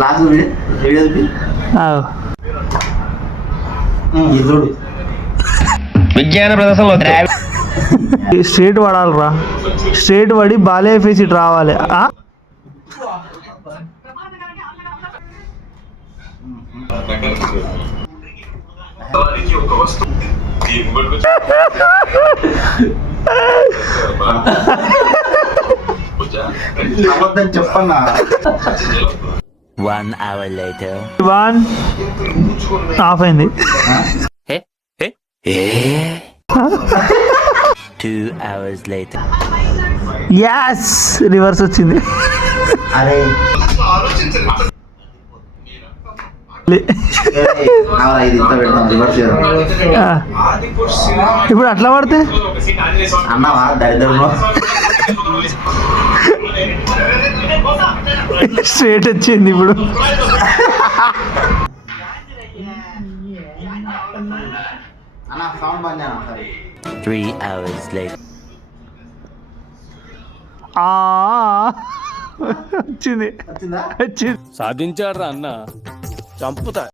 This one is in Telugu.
లాస్ట్ వీడియో చూడు. విజ్ఞాన ప్రదర్శనలో స్ట్రేట్ పడాలిరా, స్ట్రేట్ పడి బాలే ఫేస్ ఇటు రావాలి. చెప్పన్నా 1 hour later. ఆఫ్ అయింది. 2 hours later. యాస్ రివర్స్ వచ్చింది. అరే ఇప్పుడు అట్లా పడితే అన్నావా దరిద్రంలో స్ట్రేట్ వచ్చింది. ఇప్పుడు అన్న సౌండ్ బంద్ చేయనా సరే. 3 hours later. వచ్చింది వచ్చిందా? వచ్చింది. సాధించాడ్రా అన్న, చంపుతా.